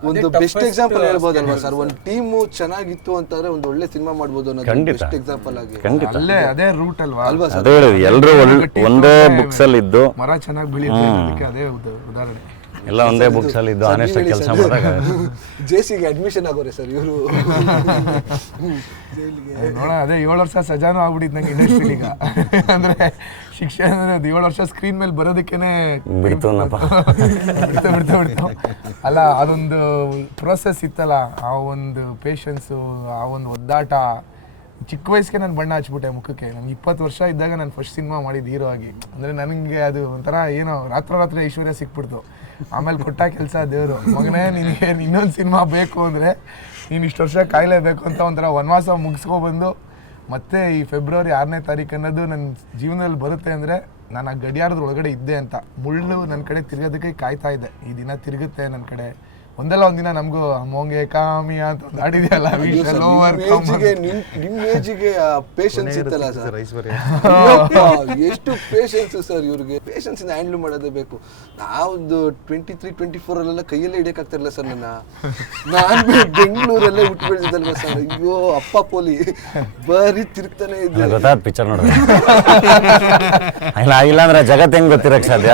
ಒಂದು ಬೆಸ್ಟ್ ಎಕ್ಸಾಂಪಲ್ ಹೇಳ್ಬೋದಲ್ವಾ ಸರ್? ಒಂದು ಟೀಮು ಚೆನ್ನಾಗಿತ್ತು ಅಂತಂದ್ರೆ ಒಂದು ಒಳ್ಳೆ ಸಿನಿಮಾ ಮಾಡ್ಬೋದು ಅನ್ನೋದು ಬೆಸ್ಟ್ ಎಕ್ಸಾಂಪಲ್ ಆಗಿ. ಅಲ್ಲೇ ಅದೇ ರೂಟ್ ಅಲ್ವಾ? ಅದೇ ಎಲ್ಲರೂ ಒಂದೇ ಬುಕ್ಸ್ ಅಲ್ಲಿ ಇದ್ದು, ಮರ ಚೆನ್ನಾಗಿ ಬೆಳೆಯುತ್ತೆ, ಅದೇ ಉದಾಹರಣೆ. ಎಲ್ಲ ಒಂದೇ ಬುಕ್ಸ್ ಅಲ್ಲಿ ಇದ್ದು ಆನೆಸ್ಟ್ ಆಗಿ ಕೆಲಸ ಮಾಡಿದಾಗ ಜೇಸಿಗೆ ಅಡ್ಮಿಷನ್ ಆಗೋರೆ ಸರ್ ಇವರು. ನೋಡ, ಅದೇ 7 ವರ್ಷ ಸಜಾನು ಆಗ್ಬಿಟ್ಟಿದ್ ನಂಗೆ ಇಂಡಸ್ಟ್ರಿ. ಈಗ ಅಂದ್ರೆ ಶಿಕ್ಷೆ ಅಂದ್ರೆ 7 ವರ್ಷ ಸ್ಕ್ರೀನ್ ಮೇಲೆ ಬರೋದಕ್ಕೇನೆ ಬಿಡ್ತು. ಅಲ್ಲ, ಅದೊಂದು ಪ್ರೋಸೆಸ್ ಇತ್ತಲ್ಲ, ಆ ಒಂದು ಪೇಷನ್ಸು, ಆ ಒಂದು ಒದ್ದಾಟ. ಚಿಕ್ಕ ವಯಸ್ಸಿಗೆ ನಾನು ಬಣ್ಣ ಹಚ್ಬಿಟ್ಟೆ ಮುಖಕ್ಕೆ. ನನಗೆ 20 ವರ್ಷ ಇದ್ದಾಗ ನಾನು ಫಸ್ಟ್ ಸಿನಿಮಾ ಮಾಡಿದ್ದು ಹೀರೋ ಆಗಿ. ಅಂದರೆ ನನಗೆ ಅದು ಒಂಥರ ಏನೋ ರಾತ್ರಿ ಐಶ್ವರ್ಯ ಸಿಕ್ಬಿಡ್ತು. ಆಮೇಲೆ ಕೊಟ್ಟ ಕೆಲಸ ದೇವರು, ಮಗನೇ ನಿನಗೆ ಇನ್ನೊಂದು ಸಿನಿಮಾ ಬೇಕು ಅಂದರೆ ನೀನು ಇಷ್ಟು ವರ್ಷ ಕಾಯಲೇಬೇಕು ಅಂತ ಒಂಥರ ವನವಾಸ ಮುಗಿಸ್ಕೊಬಂದು ಮತ್ತೆ ಈ ಫೆಬ್ರವರಿ 6ನೇ ತಾರೀಕು ಅನ್ನೋದು ನನ್ನ ಜೀವನದಲ್ಲಿ ಬರುತ್ತೆ ಅಂದರೆ ನಾನು ಆ ಗಡಿಯಾರದ ಒಳಗಡೆ ಇದ್ದೆ ಅಂತ. ಮುಳ್ಳು ನನ್ನ ಕಡೆ ತಿರ್ಗೋದಕ್ಕೆ ಕಾಯ್ತಾ ಇದ್ದೆ, ಈ ದಿನ ತಿರುಗುತ್ತೆ ನನ್ನ ಕಡೆ. ಒಂದಲ್ಲ ಒಂದಿನ ನಮಗೂ ಮೋಂಗೆ ಕಾಮಿಯಾ ಅಂತ ಒಂದು ಆಡಿದೆಯಲ್ಲ, ನಿಮ್ಮ ಏಜಿಗೆ ಪೇಷನ್ಸ್ ಇತ್ತಲ್ಲ ಸರ್, ಎಷ್ಟು ಪೇಷನ್ಸ್ ಸರ್ ಇವ್ರಿಗೆ. ಪೇಷನ್ಸ್ ಇಂದ ಹ್ಯಾಂಡಲ್ ಮಾಡೋದೇ ಬೇಕು. ನಾವೊಂದು 23-24 ಅಲ್ಲೆಲ್ಲ ಕೈಯಲ್ಲೇ ಹಿಡಿಯಕ್ಕಾಗ್ತಿರಲಿಲ್ಲ ಸರ್ ನನ್ನ. ನಾನು ಬೆಂಗಳೂರಲ್ಲೇ ಹುಟ್ಟು ಬೆಳೆದಿದ್ದಲ್ವ ಸರ್. ಅಯ್ಯೋ ಅಪ್ಪ ಪೋಲಿ ಬರೀ ತಿರುಗ್ತಾನೆ ಇದ್ದೆ. ಗೊತ್ತಾದ ಪಿಕ್ಚರ್ ನೋಡಿದ್ರೆ ಇಲ್ಲ ಅಂದ್ರೆ ಜಗತ್ತು ಹೆಂಗ್ ಗೊತ್ತಿರಕ್ ಸಾಧ್ಯ,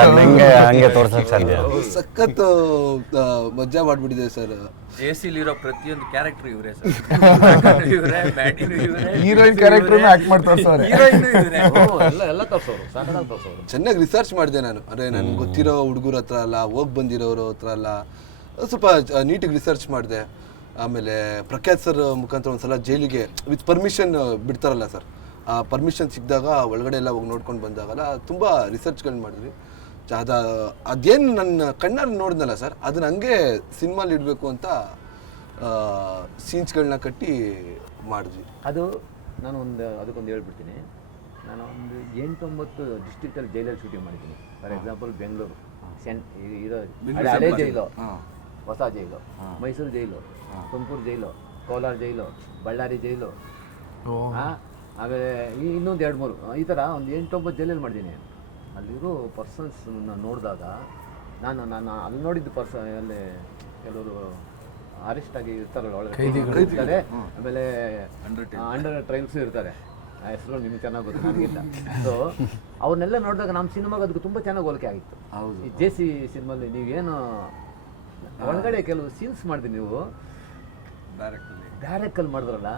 ಹಂಗೆ ತೋರ್ಸಕ್ ಸಾಧ್ಯ. ಸಖತ್ ಮಜಾ ಮಾಡ್ಬಿಟ್ಟಿದೆ ಸರ್. ಜೇಸಿಲಿರೋ ಪ್ರತಿಯೊಂದು ಕ್ಯಾರೆಕ್ಟರ್ ಇವರೇ ಸರ್. ಹೀರೋಯಿನ್ ಕ್ಯಾರೆಕ್ಟರ್ ಆಕ್ಟ್ ಮಾಡಿ ತೋರ್ಸೋರು. ಚೆನ್ನಾಗಿ ರಿಸರ್ಚ್ ಮಾಡಿದೆ ನಾನು. ಅಂದ್ರೆ ನನ್ಗೆ ಗೊತ್ತಿರೋ ಹುಡುಗರ ಹತ್ರ ಅಲ್ಲ, ಹೋಗಿ ಬಂದಿರೋರ ಹತ್ರ ಅಲ್ಲ, ಸ್ವಲ್ಪ ನೀಟಾಗಿ ರಿಸರ್ಚ್ ಮಾಡಿದೆ. ಆಮೇಲೆ ಪ್ರಖ್ಯಾತ್ ಸರ್ ಮುಖಾಂತರ ಒಂದ್ಸಲ ಜೈಲಿಗೆ ವಿತ್ ಪರ್ಮಿಷನ್ ಬಿಡ್ತಾರಲ್ಲ ಸರ್, ಆ ಪರ್ಮಿಷನ್ ಸಿಕ್ಕಿದಾಗ ಒಳಗಡೆ ಎಲ್ಲ ಹೋಗಿ ನೋಡ್ಕೊಂಡು ಬಂದಾಗಲ್ಲ ತುಂಬ ರಿಸರ್ಚ್ಗಳು ಮಾಡಿದ್ವಿ. ಅದೇನು ನನ್ನ ಕಣ್ಣಲ್ಲಿ ನೋಡಿದ್ನಲ್ಲ ಸರ್, ಅದನ್ನ ಹಂಗೆ ಸಿನಿಮಾಲಿ ಇಡಬೇಕು ಅಂತ ಸೀನ್ಸ್ಗಳನ್ನ ಕಟ್ಟಿ ಮಾಡಿದ್ವಿ. ಅದು ನಾನು ಅದಕ್ಕೊಂದು ಹೇಳ್ಬಿಡ್ತೀನಿ. ನಾನು ಒಂದು 8-9 ಡಿಸ್ಟ್ರಿಕ್ಟಲ್ಲಿ ಜೈಲಲ್ಲಿ ಶೂಟಿಂಗ್ ಮಾಡಿದ್ದೀನಿ. ಫಾರ್ ಎಕ್ಸಾಂಪಲ್ ಬೆಂಗಳೂರು ಹಳೆ ಜೈಲು, ಹೊಸ ಜೈಲು, ಮೈಸೂರು ಜೈಲು, ತುಮಕೂರು ಜೈಲು, ಕೋಲಾರ ಜೈಲು, ಬಳ್ಳಾರಿ ಜೈಲು, ಆಮೇಲೆ ಇನ್ನೊಂದು 2-3 ಈ ಥರ ಒಂದು 8-9 ಜೈಲಲ್ಲಿ ಮಾಡಿದ್ದೀನಿ. ಅಲ್ಲಿರೋ ಪರ್ಸನ್ಸ್ ನೋಡಿದಾಗ ನಾನು ಅಲ್ಲಿ ನೋಡಿದ್ದು ಅಲ್ಲಿ ಕೆಲವರು ಅರೆಸ್ಟ್ ಆಗಿ ಇರ್ತಾರಲ್ಲ, ಒಳಗಡೆ ಇರ್ತಾರೆ. ಆಮೇಲೆ ಅಂಡರ್ ಟ್ರಯಲ್ಸು ಇರ್ತಾರೆ. ಆ ಹೆಸರು ನಿಮ್ಗೆ ಚೆನ್ನಾಗಿ ಗೊತ್ತು, ನನಗಿಲ್ಲ. ಸೊ ಅವ್ರನ್ನೆಲ್ಲ ನೋಡಿದಾಗ ನಮ್ಮ ಸಿನಿಮಾಗೆ ಅದಕ್ಕೆ ತುಂಬ ಚೆನ್ನಾಗಿ ಹೋಲಿಕೆ ಆಗಿತ್ತು. ಈ ಜೇಸಿ ಸಿನಿಮಾಲಿ ನೀವೇನು ಒಳಗಡೆ ಕೆಲವು ಸೀನ್ಸ್ ಮಾಡಿದ್ರಿ ನೀವು, ಡೈರೆಕ್ಟಲ್ಲಿ ಮಾಡಿದ್ರಲ್ಲ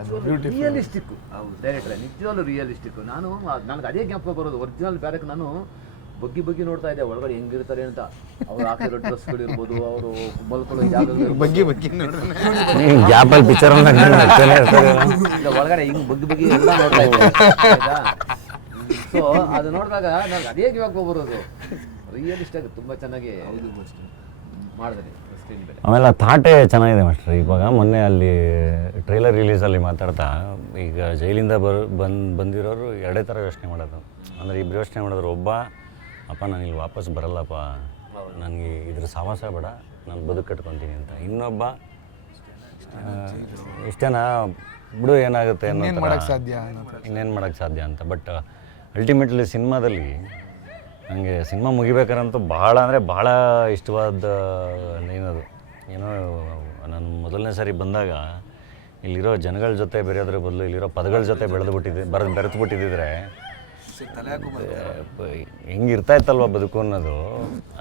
ಅದು ಬ್ಯೂಟಿಫುಲ್. ರಿಯಲಿಸ್ಟಿಕ್ ಡೈರೆಕ್ಟ್ರೆ, ನಿಜವಾಗ್ಲೂ ರಿಯಲಿಸ್ಟಿಕ್. ನನಗೆ ಅದೇ ಜ್ಞಾಪಕ ಬರೋದು. ಒರಿಜಿನಲ್ ಬ್ಯಾರಕ್ ನಾನು ಬಗ್ಗಿ ನೋಡ್ತಾ ಇದ್ದೆ ಒಳಗಡೆ ಹೆಂಗಿರ್ತಾರೆ ಅಂತ. ಅವ್ರು ಹಾಕಿರೋ ಡ್ರೆಸ್ಗಳಿರ್ಬೋದು, ಅವರು ಮಲ್ಕೊಳ್ಳೋ ಜಾಗ ಬಗ್ಗೆ ಗ್ಯಾಪಲ್ಲಿ ಪಿಕ್ಚರ್ ಒಳಗಡೆ ಹಿಂಗೆ ಬಗ್ಗಿ ಎಲ್ಲ ನೋಡ್ತಾ ಇದ್ದೆ. ಸೊ ಅದು ನೋಡಿದಾಗ ನನಗೆ ಅದೇ ಜ್ಞಾಪಕ ಬರೋದು. ರಿಯಲಿಸ್ಟ್ ಆಗಿ ತುಂಬ ಚೆನ್ನಾಗಿ ಮಾಡಿದೆ ಸ್ಕ್ರೀನ್ ಮೇಲೆ. ಆಮೇಲೆ ಆ ಥಾಟೇ ಚೆನ್ನಾಗಿದೆ ಮಾಸ್ಟರ್. ಇವಾಗ ಮೊನ್ನೆ ಅಲ್ಲಿ ಟ್ರೈಲರ್ ರಿಲೀಸಲ್ಲಿ ಮಾತಾಡ್ತಾ, ಈಗ ಜೈಲಿಂದ ಬಂದಿರೋರು ಎರಡೇ ಥರ ಯೋಚನೆ ಮಾಡೋದು. ಅಂದರೆ ಇಬ್ಬರು ಯೋಚನೆ ಮಾಡಿದ್ರು. ಒಬ್ಬ, ಅಪ್ಪ ನಾನು ಇಲ್ಲಿ ವಾಪಸ್ ಬರಲ್ಲಪ್ಪ, ನನಗೆ ಇದ್ರ ಸಾವಾಸ ಬೇಡ, ನಾನು ಬದುಕು ಕಟ್ಕೊತೀನಿ ಅಂತ. ಇನ್ನೊಬ್ಬ, ಇಷ್ಟೇನಾ ಬಿಡು ಏನಾಗುತ್ತೆ ಅನ್ನೋ ಇನ್ನೇನು ಮಾಡೋಕ್ಕೆ ಸಾಧ್ಯ ಇನ್ನೇನು ಮಾಡೋಕ್ಕೆ ಸಾಧ್ಯ ಅಂತ. ಬಟ್ ಅಲ್ಟಿಮೇಟ್ಲಿ ಸಿನಿಮಾದಲ್ಲಿ ನನಗೆ ಸಿನಿಮಾ ಮುಗಿಬೇಕಾರಂತೂ ಭಾಳ ಅಂದರೆ ಭಾಳ ಇಷ್ಟವಾದ ಏನದು, ಏನೋ ನಾನು ಮೊದಲನೇ ಸಾರಿ ಬಂದಾಗ ಇಲ್ಲಿರೋ ಜನಗಳ ಜೊತೆ ಬೆರೆಯೋದ್ರ ಬದಲು ಇಲ್ಲಿರೋ ಪದಗಳ ಜೊತೆ ಬೆರೆತು ಬಿಟ್ಟಿದ್ದಿದ್ರೆ ಹೆಂಗಿರ್ತಾ ಇತ್ತಲ್ವ ಬದುಕು ಅನ್ನೋದು.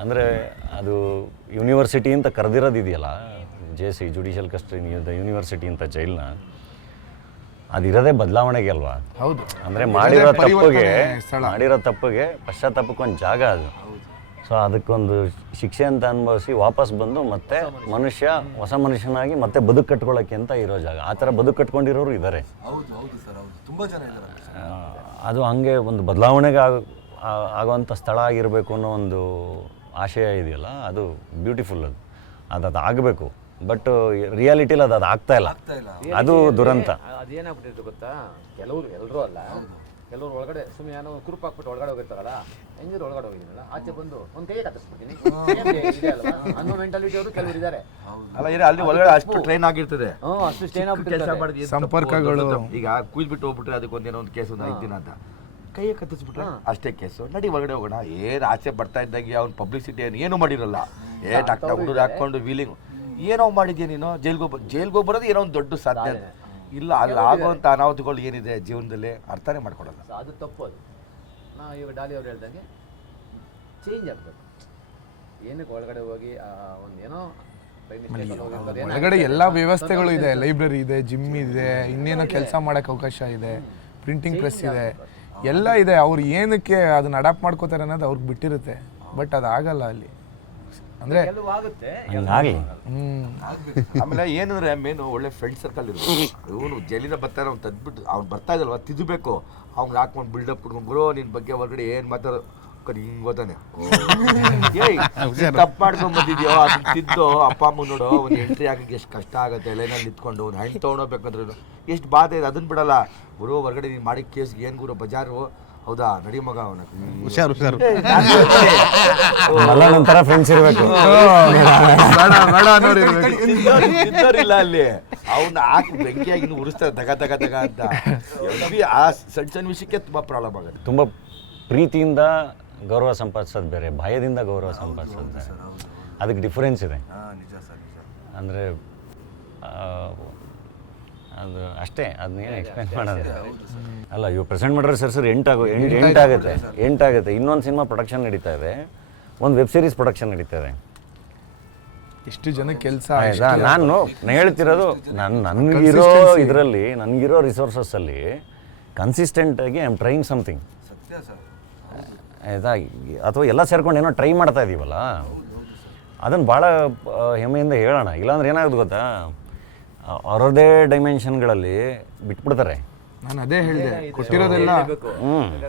ಅಂದರೆ ಅದು ಯೂನಿವರ್ಸಿಟಿ ಅಂತ ಕರೆದಿರೋದಿದೆಯಲ್ಲ, JC ಜುಡಿಷಿಯಲ್ ಕಸ್ಟಡಿ ಯೂನಿವರ್ಸಿಟಿ ಅಂತ ಜೈಲನ್ನ, ಅದಿರೋದೇ ಬದಲಾವಣೆಗೆ ಅಲ್ವಾ? ಹೌದು. ಅಂದರೆ ಮಾಡಿರೋ ತಪ್ಪಿಗೆ ಪಶ್ಚಾತ್ತಾಪಕ್ಕೊಂದು ಜಾಗ ಅದು. ಸೊ ಅದಕ್ಕೊಂದು ಶಿಕ್ಷೆ ಅಂತ ಅನುಭವಿಸಿ ವಾಪಸ್ ಬಂದು ಮತ್ತೆ ಮನುಷ್ಯ ಹೊಸ ಮನುಷ್ಯನಾಗಿ ಮತ್ತೆ ಬದುಕು ಕಟ್ಕೊಳ್ಳೋಕ್ಕೆ ಅಂತ ಇರೋ ಜಾಗ. ಆ ಥರ ಬದುಕು ಕಟ್ಕೊಂಡಿರೋರು ಇದ್ದಾರೆ. ಅದು ಹಂಗೆ ಒಂದು ಬದಲಾವಣೆಗೆ ಆಗೋವಂಥ ಸ್ಥಳ ಆಗಿರಬೇಕು ಅನ್ನೋ ಒಂದು ಆಶಯ ಇದೆಯಲ್ಲ, ಅದು ಬ್ಯೂಟಿಫುಲ್. ಅದು ಆಗಬೇಕು. ಬಟ್ ರಿಯಾಲಿಟಿಲಿ ಅದು ಆಗ್ತಾ ಇಲ್ಲ. ಅದು ದುರಂತ. ಅದೇನಾಗ್ಬಿಟ್ಟಿದೆ ಗೊತ್ತಾ, ಕೆಲವರು, ಎಲ್ಲರೂ ಅಲ್ಲ, ಕೆಲವರು ಒಳಗಡೆ ಸುಮ್ಮನೆ ಏನೋ ಕುರುಪ್ ಹಾಕ್ಬಿಟ್ಟು ಒಳಗಡೆ ಹೋಗಿರ್ತಾರಲ್ಲ, ಹೆಂಗಿದ್ರು ಒಳಗಡೆ ಹೋಗಿದ್ದೀನಲ್ಲ, ಆಚೆ ಬಂದು ಒಂದು ಕೈಗೆ ಕತ್ತಿಸ್ಬಿಡ್ತೀನಿ ಇದೆ ಅಲ್ವಾ ಅನ್ನೋ ಮೆಂಟಾಲಿಟಿ ಅವರು ಕೆಲವರು ಇದ್ದಾರೆ. ಅಲ್ಲ ಅಲ್ಲಿ ಒಳಗಡೆ ಅಷ್ಟು ಟ್ರೈನ್ ಆಗಿರ್ತದೆ, ಅಷ್ಟು ಸ್ಟೇನ್ ಆಗ್ಬಿಟ್ಟಿರ್ತಾರೆ. ಸಂಪರ್ಕಗಳು. ಈಗ ಕೂಯ್ಬಿಟ್ಟು ಹೋಗ್ಬಿಟ್ರೆ ಅದಕ್ಕೊಂದೇನೋ ಒಂದು ಕೇಸ್ ಒಂದು 5 ದಿನ ಅಂತ ಕೈಯ ಕತ್ತಿಸ್ಬಿಟ್ರೆ ಅಷ್ಟೇ ಕೇಸು, ನಡಿ ಒಳಗಡೆ ಹೋಗೋಣ. ಏನು ಆಚೆ ಬರ್ತಾ ಇದ್ದಾಗ ಅವ್ನು ಪಬ್ಲಿಸಿಟಿ ಏನು ಮಾಡಿರಲ್ಲ, ಡಾಕ್ಟರ್ ಹುಡುಗರು ಹಾಕೊಂಡು ವೀಲಿಂಗ್ ಏನೋ ಮಾಡಿದ್ಯಾ ನೀನು, ಜೈಲ್ಗೆ ಬರೋದು ಏನೋ ಒಂದು ದೊಡ್ಡ ಸಾಧ್ಯ ಇಲ್ಲ. ಅಲ್ಲಿ ಆಗುವಂಥ ಅನಾಹುತಗಳು ಏನಿದೆ ಜೀವನದಲ್ಲಿ ಅರ್ಥನೇ ಮಾಡ್ಕೊಡಲ್ಲ. ಅದು ತಪ್ಪು. ಅದು ಇವಾಗ ಡಾಲಿ ಅವ್ರು ಹೇಳ್ದಂಗೆ ಚೇಂಜ್ ಆಗಬೇಕು. ಏನಕ್ಕೆ ಒಳಗಡೆ ಹೋಗಿ ಒಂದು ಏನೋ ಒಳಗಡೆ ಎಲ್ಲ ವ್ಯವಸ್ಥೆಗಳು ಇದೆ, ಲೈಬ್ರರಿ ಇದೆ, ಜಿಮ್ ಇದೆ, ಇನ್ನೇನೋ ಕೆಲಸ ಮಾಡೋಕ್ಕೆ ಅವಕಾಶ ಇದೆ, ಪ್ರಿಂಟಿಂಗ್ ಪ್ರೆಸ್ ಇದೆ, ಎಲ್ಲ ಇದೆ. ಅವ್ರು ಏನಕ್ಕೆ ಅದನ್ನ ಅಡಾಪ್ಟ್ ಮಾಡ್ಕೋತಾರೆ ಅನ್ನೋದು ಅವ್ರಿಗೆ ಬಿಟ್ಟಿರುತ್ತೆ. ಬಟ್ ಅದಾಗಲ್ಲ ಅಲ್ಲಿ. ಅಂದರೆ ಹಂಗಾಗಿ ಆಮೇಲೆ ಏನಂದ್ರೆ ಮೇನು ಒಳ್ಳೆ ಫ್ರೆಂಡ್ ಸರ್ಕಲ್ ಇರ್ಬೇಕು. ಇವನು ಜೈಲಿಂದ ಬರ್ತಾರೆ, ಅವ್ನು ತದ್ಬಿಟ್ಟು ಅವ್ನು ಬರ್ತಾ ಇದ್ದಲ್ವ ತಿದ್ದಬೇಕು, ಅವ್ನು ಹಾಕೊಂಡು ಬಿಲ್ಡಪ್ ಕೊಡ್ಕೊಂಡು ಬರೋ ನಿನ್ನ ಬಗ್ಗೆ ಹೊರಗಡೆ ಏನು ಮಾತಾಡೋ ಹಿಂಗೆ ಓದಾನೆ, ಏಯ್ ತಪ್ಪು ಮಾಡ್ಕೊಂಡು ಬಂದಿದ್ಯೋ ಅದನ್ನ ತಿದ್ದೋ, ಅಪ್ಪ ಅಮ್ಮ ನೋಡೋ, ಒಂದು ಎಂಟ್ರಿ ಆಗಕ್ಕೆ ಎಷ್ಟು ಕಷ್ಟ ಆಗುತ್ತೆ, ಲೈನಲ್ಲಿ ನಿಂತ್ಕೊಂಡು ಒಂದು ಹಣ್ಣು ತೊಗೊಂಡೋಗ್ಬೇಕಂದ್ರೆ ಎಷ್ಟು ಬಾಧೆ ಇದೆ, ಅದನ್ನ ಬಿಡಲ್ಲ. ಗುರು ಹೊರಗಡೆ ನೀನು ಮಾಡಿದ ಕೇಸ್ಗೆ ಏನು ಗುರು ಬಜಾರು, ಹೌದಾ ನಡಿ ಮಗ, ಅವನ ಹುಷಾರು ಒಂಥರ ಫ್ರೆಂಡ್ಸ್ ಇರಬೇಕು. ಇಲ್ಲ ಅಲ್ಲಿ ಅವನ್ನ ಹಾಕಿ ಬೆಂಕಿಯಾಗಿ ಉರಿಸ್ತಾರೆ ದಗ ಅಂತ. ಆ ಸಣ್ಣ ವಿಷಯಕ್ಕೆ ತುಂಬ ಪ್ರಾಬ್ಲಮ್ ಆಗುತ್ತೆ. ತುಂಬ ಪ್ರೀತಿಯಿಂದ ಗೌರವ ಸಂಪಾದಿಸೋದು ಬೇರೆ, ಭಯದಿಂದ ಗೌರವ ಸಂಪಾದಿಸೋದು ಬೇರೆ. ಅದಕ್ಕೆ ಡಿಫರೆನ್ಸ್ ಇದೆ. ಅಂದರೆ ಅದು ಅಷ್ಟೇ, ಅದನ್ನೇನು ಎಕ್ಸ್ಪ್ಲೇನ್ ಮಾಡೋದು ಅಲ್ಲ. ಇವಾಗ ಪ್ರೆಸೆಂಟ್ ಮಾಡಿದ್ರೆ ಸರ್ ಎಂಟಾಗುತ್ತೆ. ಇನ್ನೊಂದು ಸಿನಿಮಾ ಪ್ರೊಡಕ್ಷನ್ ನಡೀತಾ ಇದೆ, ಒಂದು ವೆಬ್ ಸೀರೀಸ್ ಪ್ರೊಡಕ್ಷನ್ ನಡೀತಾ ಇದೆ. ಎಷ್ಟು ಜನಕ್ಕೆ ಕೆಲಸ. ಆಯ್ತಾ, ನಾನು ಹೇಳ್ತಿರೋದು ನನಗಿರೋ ಇದರಲ್ಲಿ, ನನಗಿರೋ ರಿಸೋರ್ಸಸ್ಸಲ್ಲಿ ಕನ್ಸಿಸ್ಟೆಂಟಾಗಿ ಐ ಆಮ್ ಟ್ರೈಯಿಂಗ್ ಸಮಥಿಂಗ್, ಆಯಿತಾ. ಅಥವಾ ಎಲ್ಲ ಸೇರ್ಕೊಂಡು ಏನೋ ಟ್ರೈ ಮಾಡ್ತಾ ಇದ್ದೀವಲ್ಲ, ಅದನ್ನು ಭಾಳ ಹೆಮ್ಮೆಯಿಂದ ಹೇಳೋಣ. ಇಲ್ಲಾಂದ್ರೆ ಏನಾಗೋದು ಗೊತ್ತಾ, ಅವರದೇ ಡೈಮೆನ್ಷನ್ಗಳಲ್ಲಿ ಬಿಟ್ಬಿಡ್ತಾರೆ. ನಾನು ಅದೇ ಹೇಳಿದೆ, ಕೊಟ್ಟಿರೋದೆಲ್ಲ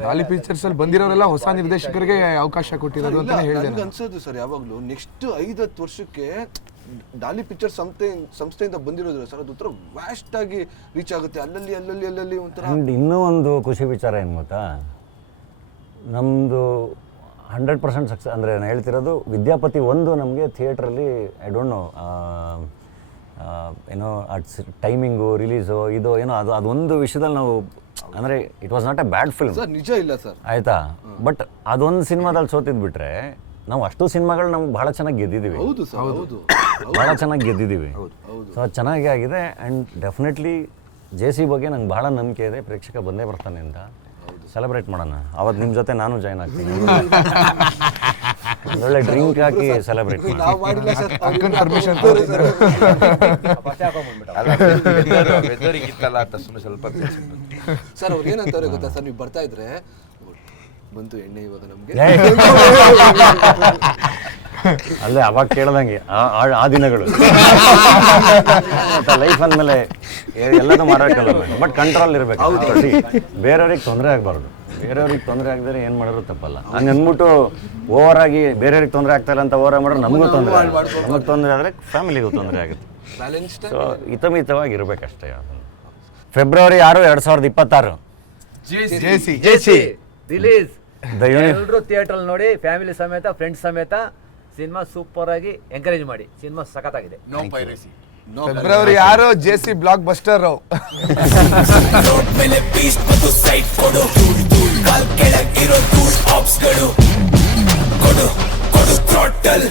ಡಾಲಿ ಪಿಕ್ಚರ್ಸ್ ಅಲ್ಲಿ ಬಂದಿರೋರೆಲ್ಲ ಹೊಸ ನಿರ್ದೇಶಕರಿಗೆ ಅವಕಾಶ ಕೊಟ್ಟಿರೋದು ಅಂತ ಹೇಳಿದೆ. ನನಗೆ ಅನ್ಸೋದು ಸರ್, ಯಾವಾಗಲೂ ನೆಕ್ಸ್ಟ್ 5-10 ವರ್ಷಕ್ಕೆ ಡಾಲಿ ಪಿಕ್ಚರ್ ಸಂಸ್ಥೆಯಿಂದ ಬಂದಿರೋದ್ರ ಸರ್, ಅದು ಒಂಥರ ವ್ಯಾಸ್ಟ್ ಆಗಿ ರೀಚ್ ಆಗುತ್ತೆ. ಅಲ್ಲಲ್ಲಿ ಒಂಥರ. ಇನ್ನೂ ಒಂದು ಖುಷಿ ವಿಚಾರ ಏನು ಗೊತ್ತಾ, ನಮ್ಮದು 100% ಸಕ್ಸಸ್. ಅಂದರೆ ನಾನು ಹೇಳ್ತಿರೋದು, ವಿದ್ಯಾಪತಿ ಒಂದು ನಮಗೆ ಥಿಯೇಟ್ರಲ್ಲಿ ಐ ಡೋಂಟ್ ನೋ ಏನೋ ಅಟ್ಸ್ ಟೈಮಿಂಗು, ರಿಲೀಸು, ಇದು ಏನೋ ಅದೊಂದು ವಿಷಯದಲ್ಲಿ ನಾವು, ಅಂದರೆ it was not a bad film sir, ನಿಜ ಇಲ್ಲ ಸರ್, ಆಯಿತಾ. ಬಟ್ ಅದೊಂದು ಸಿನಿಮಾದಲ್ಲಿ ಸೋತಿದ್ಬಿಟ್ರೆ ನಾವು ಅಷ್ಟು ಸಿನಿಮಾಗಳು ನಮ್ಗೆ ಭಾಳ ಚೆನ್ನಾಗಿ ಗೆದ್ದಿದ್ದೀವಿ. ಹೌದು ಸರ್, ಹೌದು, ಭಾಳ ಚೆನ್ನಾಗಿ ಗೆದ್ದಿದ್ದೀವಿ. ಸೊ ಅದು ಚೆನ್ನಾಗಿ ಆಗಿದೆ. ಆ್ಯಂಡ್ ಡೆಫಿನೆಟ್ಲಿ JC ಬಗ್ಗೆ ನಂಗೆ ಭಾಳ ನಂಬಿಕೆ ಇದೆ, ಪ್ರೇಕ್ಷಕ ಬಂದೇ ಬರ್ತಾನೆ ಅಂತ. ಸೆಲೆಬ್ರೇಟ್ ಮಾಡೋಣ. ಅವತ್ತು ನಿಮ್ಮ ಜೊತೆ ನಾನು ಜಾಯ್ನ್ ಆಗ್ತೀನಿ. ಒಳ್ಳೆ ಡ್ರಿಂಕ್ ಹಾಕಿ ಸೆಲೆಬ್ರೇಟ್ ಮಾಡಿ. ನಾವು ಮಾಡಿಲ್ಲ ಸರ್. ಅಕ್ಕನ ಪರ್ಮಿಷನ್ ಅಲ್ಲ ವೆದರಿಗೆ ಇತ್ತಲ್ಲ ಅಂತ ಸುಮ್ಮನೆ ಸ್ವಲ್ಪ ಸರ್ ಅವ್ರು ಏನಂತವ್ರೆ ಗೊತ್ತಾ ಸರ್, ನೀವು ಬರ್ತಾ ಇದ್ರೆ ಬಂತು ಎಣ್ಣೆ ಇವಾಗ ನಮ್ಗೆ. ಅಲ್ಲೇ ಅವಾಗ ಕೇಳ್ದಂಗೆ ಆ ದಿನಗಳು ಲೈಫ್ ಅಂದಮೇಲೆ ಎಲ್ಲದೂ ಮಾಡೋಕ್ಕಲ್ಲ, ಬಟ್ ಕಂಟ್ರೋಲ್ ಇರಬೇಕು. ಬೇರೆಯವ್ರಿಗೆ ತೊಂದರೆ ಆಗಬಾರ್ದು, ಬೇರೆಯವ್ರಿಗೆ ತೊಂದರೆ ಆಗದರೆ ಏನು ಮಾಡೋರು ತಪ್ಪಲ್ಲ. ಹಂಗೆ ಅಂದ್ಬಿಟ್ಟು ಓವರ್ ಆಗಿ ಬೇರೆಯವ್ರಿಗೆ ತೊಂದರೆ ಆಗ್ತಾಯಿಲ್ಲ ಅಂತ ಓವರ್ ಮಾಡಿದ್ರೆ ನಮಗೂ ತೊಂದರೆ ಆಗುತ್ತೆ, ನಮಗೆ ತೊಂದರೆ ಆದರೆ ಫ್ಯಾಮಿಲಿಗೂ ತೊಂದರೆ ಆಗುತ್ತೆ. ಬ್ಯಾಲೆನ್ಸ್ ಸೊ ಹಿತಮಿತವಾಗಿ ಇರಬೇಕಷ್ಟೇ. February 6, 2026 JC release. The Uni- ಎಲ್ಲರೂ ಥಿಯೇಟರ್ ನೋಡಿ, ಫ್ಯಾಮಿಲಿ ಸಮೇತ, ಫ್ರೆಂಡ್ಸ್ ಸಮೇತ. ಸಿನಿಮಾ ಸೂಪರ್ ಆಗಿ ಎಂಕರೇಜ್ ಮಾಡಿ. ಸಿನಿಮಾ ಸಖತ್ತಾಗಿದೆ. February 6 JC blockbuster. Road ಮೇಲೆ ಬೀಸ್ಟ್ ಮತ್ತು ಸೈಡ್ ಕೊಡು, ಕಾಲ್ ಕೆಳಗಿರೋ ಟೂಲ್ ಆಪ್ಸ್ಗಳು ಕೊಡು ಕೊಡು ಥ್ರಾಟಲ್.